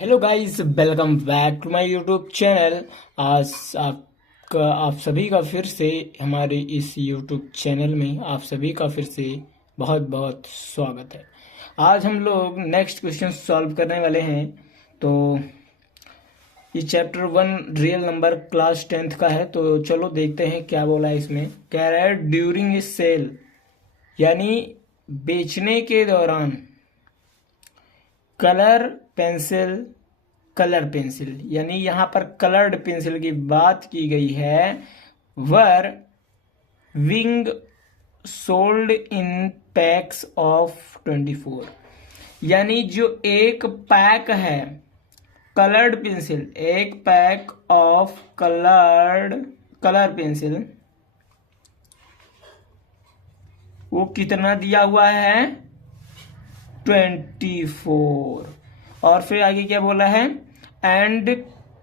Hello guys, welcome back to my YouTube channel. आज आप सभी का फिर से हमारे इस यूट्यूब चैनल में आप सभी का फिर से बहुत बहुत स्वागत है। आज हम लोग नेक्स्ट क्वेश्चन सॉल्व करने वाले हैं। तो ये chapter 1 real number class 10th का है। तो चलो देखते हैं क्या बोला है इसमें। कह रहा है ड्यूरिंग ए सेल, यानी बेचने के दौरान कलर पेंसिल यानी यहां पर कलर्ड पेंसिल की बात की गई है। Were being sold in packs of 24, यानी जो एक पैक है कलर्ड पेंसिल, एक पैक ऑफ कलर पेंसिल, वो कितना दिया हुआ है? 24। और फिर आगे क्या बोला है? And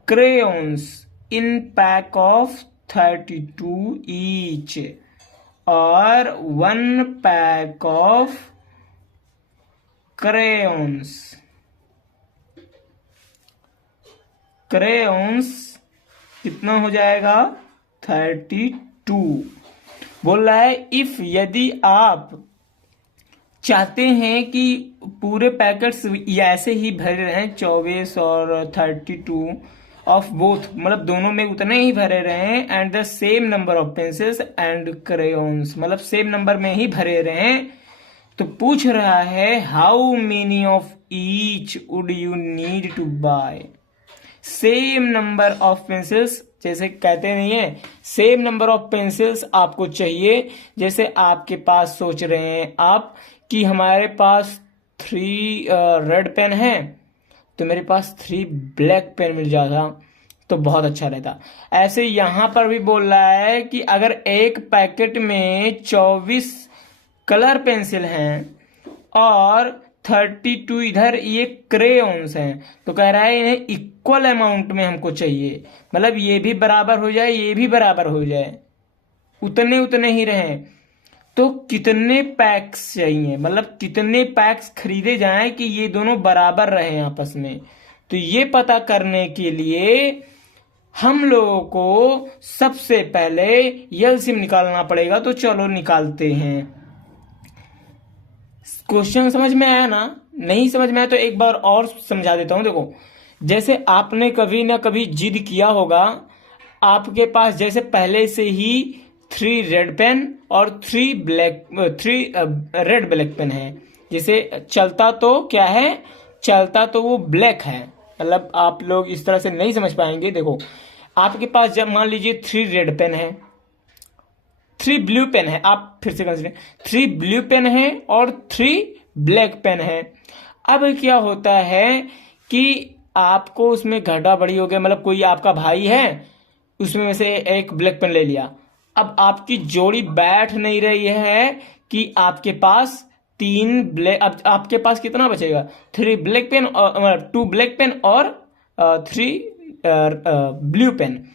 crayons in pack of 32 each, और 1 पैक ऑफ क्रेयॉन्स कितना हो जाएगा? 32। बोल रहा है इफ, यदि आप चाहते हैं कि पूरे पैकेट्स ऐसे ही भरे रहें 24 और 32 ऑफ बोथ, मतलब दोनों में उतने ही भरे रहें, and the same number of pencils and crayons, मतलब सेम नंबर में ही भरे रहें, तो पूछ रहा है how many of each would you need to buy. Same number of pencils, जैसे कहते नहीं है सेम नंबर ऑफ पेंसिल्स आपको चाहिए। जैसे आपके पास सोच रहे हैं आप कि हमारे पास 3 रेड पेन है, तो मेरे पास 3 ब्लैक पेन मिल जाता तो बहुत अच्छा रहता। ऐसे यहां पर भी बोल रहा है कि अगर एक पैकेट में 24 कलर पेंसिल हैं और 32 इधर ये क्रेयॉन्स हैं, तो कह रहा है इन्हें इक्वल अमाउंट में हमको चाहिए, मतलब ये भी बराबर हो जाए, ये भी बराबर हो जाए, उतने उतने ही रहें। तो कितने पैक्स चाहिए, मतलब कितने पैक्स खरीदे जाएं कि ये दोनों बराबर रहे आपस में। तो ये पता करने के लिए हम लोगों को सबसे पहले एलसीएम निकालना पड़ेगा। तो चलो निकालते हैं। क्वेश्चन समझ में आया ना? नहीं समझ में आया तो एक बार और समझा देता हूं। देखो, जैसे आपने कभी ना कभी जिद किया होगा, आपके पास जैसे पहले से ही 3 रेड पेन और 3 रेड ब्लैक पेन है। जैसे चलता तो क्या है? चलता तो वो ब्लैक है, मतलब आप लोग इस तरह से नहीं समझ पाएंगे। देखो, आपके पास जब मान लीजिए 3 रेड पेन है, 3 ब्लू पेन है, आप फिर से कंसिडर 3 ब्लू पेन है और 3 ब्लैक पेन है। अब क्या होता है कि आपको उसमें घटा बढ़ी हो गया, मतलब कोई आपका भाई है, उसमें से एक ब्लैक पेन ले लिया। अब आपकी जोड़ी बैठ नहीं रही है कि आपके पास 3 ब्लैक, अब आपके पास कितना बचेगा? 3 ब्लैक पेन और 2 ब्लैक पेन और 3 ब्लू पेन।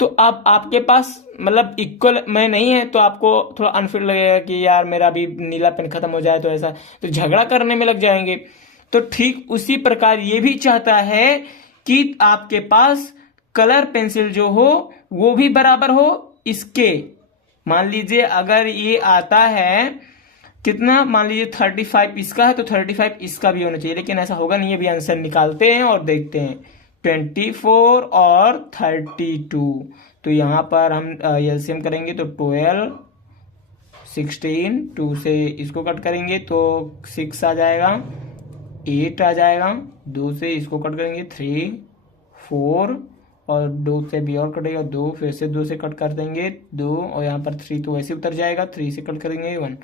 तो अब आपके पास मतलब इक्वल में नहीं है, तो आपको थोड़ा अनफेयर लगेगा कि यार मेरा भी नीला पेन खत्म हो जाए, तो ऐसा तो झगड़ा करने में लग जाएंगे। तो ठीक उसी प्रकार ये भी चाहता है कि आपके पास कलर पेंसिल जो हो वो भी बराबर हो इसके। मान लीजिए अगर ये आता है कितना, मान लीजिए 35 इसका है, तो 35 इसका भी होना चाहिए, लेकिन ऐसा होगा नहीं। अभी आंसर निकालते हैं और देखते हैं। 24 और 32, तो यहां पर हम एलसीएम करेंगे तो 12, 16, 2 से इसको कट करेंगे तो 6 आ जाएगा, 8 आ जाएगा, 2 से इसको कट करेंगे 3, 4, और 2 से भी और कटेगा 2, फिर से 2 से कट कर देंगे 2, और यहाँ पर 3 तो वैसे उतर जाएगा, 3 से कट करेंगे 1।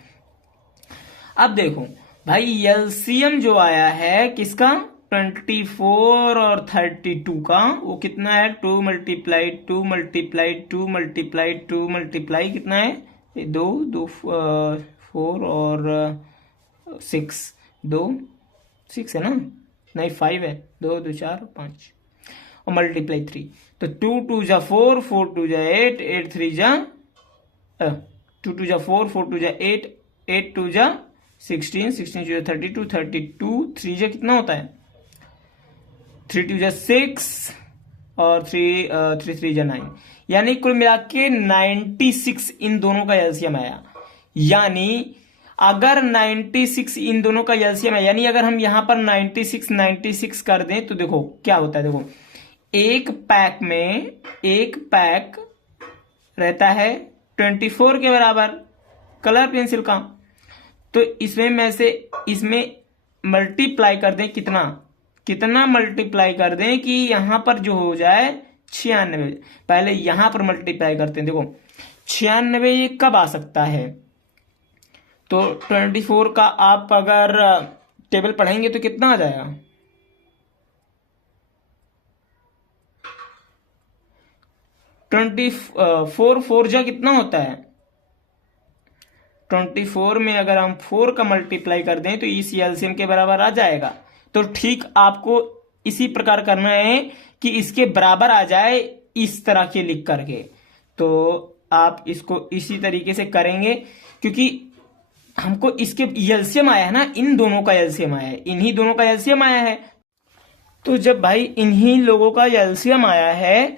अब देखो भाई, एलसीएम जो आया है किसका? 24 और 32 का, वो कितना है? 2 मल्टीप्लाई 2 मल्टीप्लाई 2 मल्टीप्लाई 2 मल्टीप्लाई कितना है? 2 2 4 और 6, 2 6 है ना? नहीं 5 है, 2 2 4 5, और मल्टीप्लाई 3, तो 2 2 जा 4, 4 2 जा 8, 8 3 जा 2 2 जा 4, 4 2 जा 8, 8 2 जा 16, 16 जो 32, 32 3 जो कितना होता है? 3 2 6 और 3 9, यानी कुल मिला के 96 इन दोनों का एलसीएम आया। यानी अगर 96 इन दोनों का एलसीएम है, यानी अगर हम यहां पर 96 कर दें तो देखो क्या होता है। देखो एक पैक रहता है 24 के बराबर कलर पेंसिल का, तो इसमें मल्टीप्लाई कर दें। कितना मल्टीप्लाई कर दें कि यहां पर जो हो जाए 96। पहले यहां पर मल्टीप्लाई करते हैं। देखो 96 ये कब आ सकता है, तो 24 का आप अगर टेबल पढ़ेंगे तो कितना आ जाएगा, 24 4 जा कितना होता है, 24 में अगर हम 4 का मल्टीप्लाई कर दें तो इस एलसीएम के बराबर आ जाएगा। तो ठीक आपको इसी प्रकार करना है कि इसके बराबर आ जाए इस तरह के लिख करके। तो आप इसको इसी तरीके से करेंगे, क्योंकि हमको इसके एलसीएम आया है ना, इन दोनों का एलसीएम आया है, इन्हीं दोनों का एलसीएम आया है। तो जब भाई इन्हीं लोगों का एलसीएम आया है,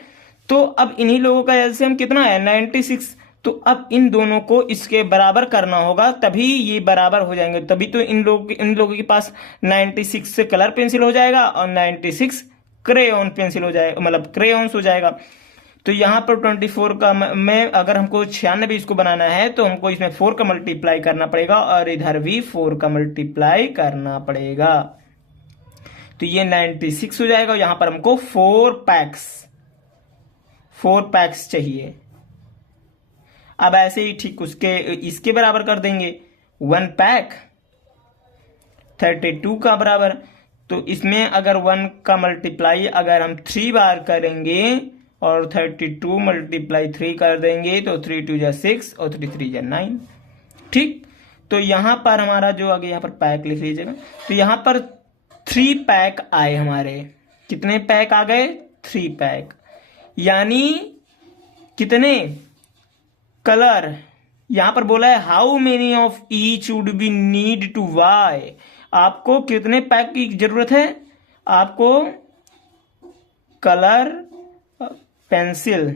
तो अब इन्हीं लोगों का एलसीएम कितना है 96। तो अब इन दोनों को इसके बराबर करना होगा, तभी ये बराबर हो जाएंगे। तभी तो इन लोगों के पास 96 से कलर पेंसिल हो जाएगा और 96 क्रेयॉन पेंसिल हो जाएगा, मतलब क्रेयॉन्स हो जाएगा। तो यहाँ पर 24 का में अगर हमको 96 इसको बनाना है तो हमको इसमें 4 का मल्टीप्लाई करना पड़ेगा और इधर भी 4 का मल्टीप्लाई करना पड़ेगा। तो ये 96 हो जाएगा। यहाँ पर हमको 4 पैक्स चाहिए। अब ऐसे ही ठीक इसके बराबर कर देंगे। 1 पैक 32 का बराबर, तो इसमें अगर 1 का मल्टीप्लाई अगर हम 3 बार करेंगे और 32 मल्टीप्लाई 3 कर देंगे तो 3 2 जा 6 और 3 3 जा 9। ठीक, तो यहां पर हमारा जो आगे यहां पर पैक लिख लीजिएगा। तो यहां पर 3 पैक आए हमारे। कितने पैक आ गए, 3 पैक। यानी कितने कलर, यहां पर बोला है how many of each would be need to buy. आपको कितने पैक की जरूरत है, आपको कलर पेंसिल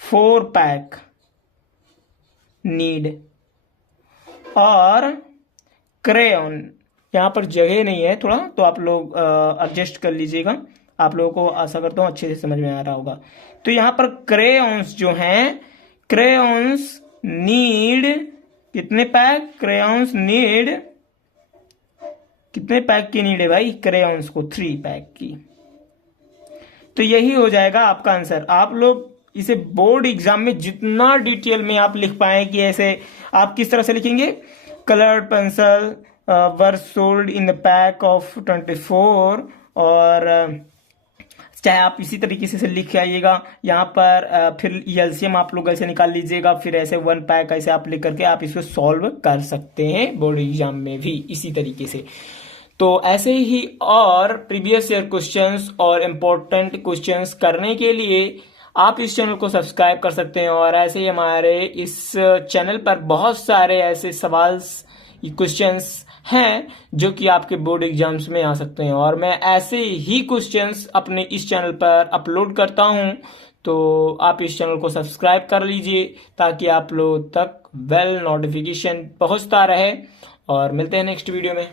4 पैक नीड, और क्रेयॉन यहां पर जगह नहीं है थोड़ा, तो आप लोग एडजस्ट कर लीजिएगा। आप लोगों को आशा करता हूं अच्छे से समझ में आ रहा होगा। तो यहां पर क्रेयॉन्स जो हैं, क्रेयॉन्स नीड कितने पैक, क्रेयॉन्स नीड कितने पैक की नीड है भाई, क्रेयॉन्स को 3 पैक की। तो यही हो जाएगा आपका आंसर। आप लोग इसे बोर्ड एग्जाम में जितना डिटेल में आप लिख पाए कि ऐसे आप किस तरह से लिखेंगे, coloured pencil were sold in the pack of 24, और चाहे आप इसी तरीके से लिख आइएगा। यहाँ पर फिर एलसीएम आप लोग ऐसे निकाल लीजिएगा, फिर ऐसे 1 पैक ऐसे आप लिख करके आप इसको सॉल्व कर सकते हैं बोर्ड एग्जाम में भी इसी तरीके से। तो ऐसे ही और प्रीवियस ईयर क्वेश्चंस और इम्पोर्टेंट क्वेश्चंस करने के लिए आप इस चैनल को सब्सक्राइब कर सकते हैं। और ऐसे ही हमारे इस चैनल पर बहुत सारे ऐसे सवाल क्वेश्चंस हैं जो कि आपके बोर्ड एग्जाम्स में आ सकते हैं, और मैं ऐसे ही क्वेश्चंस अपने इस चैनल पर अपलोड करता हूं। तो आप इस चैनल को सब्सक्राइब कर लीजिए ताकि आप लोग तक बेल नोटिफिकेशन पहुंचता रहे। और मिलते हैं नेक्स्ट वीडियो में।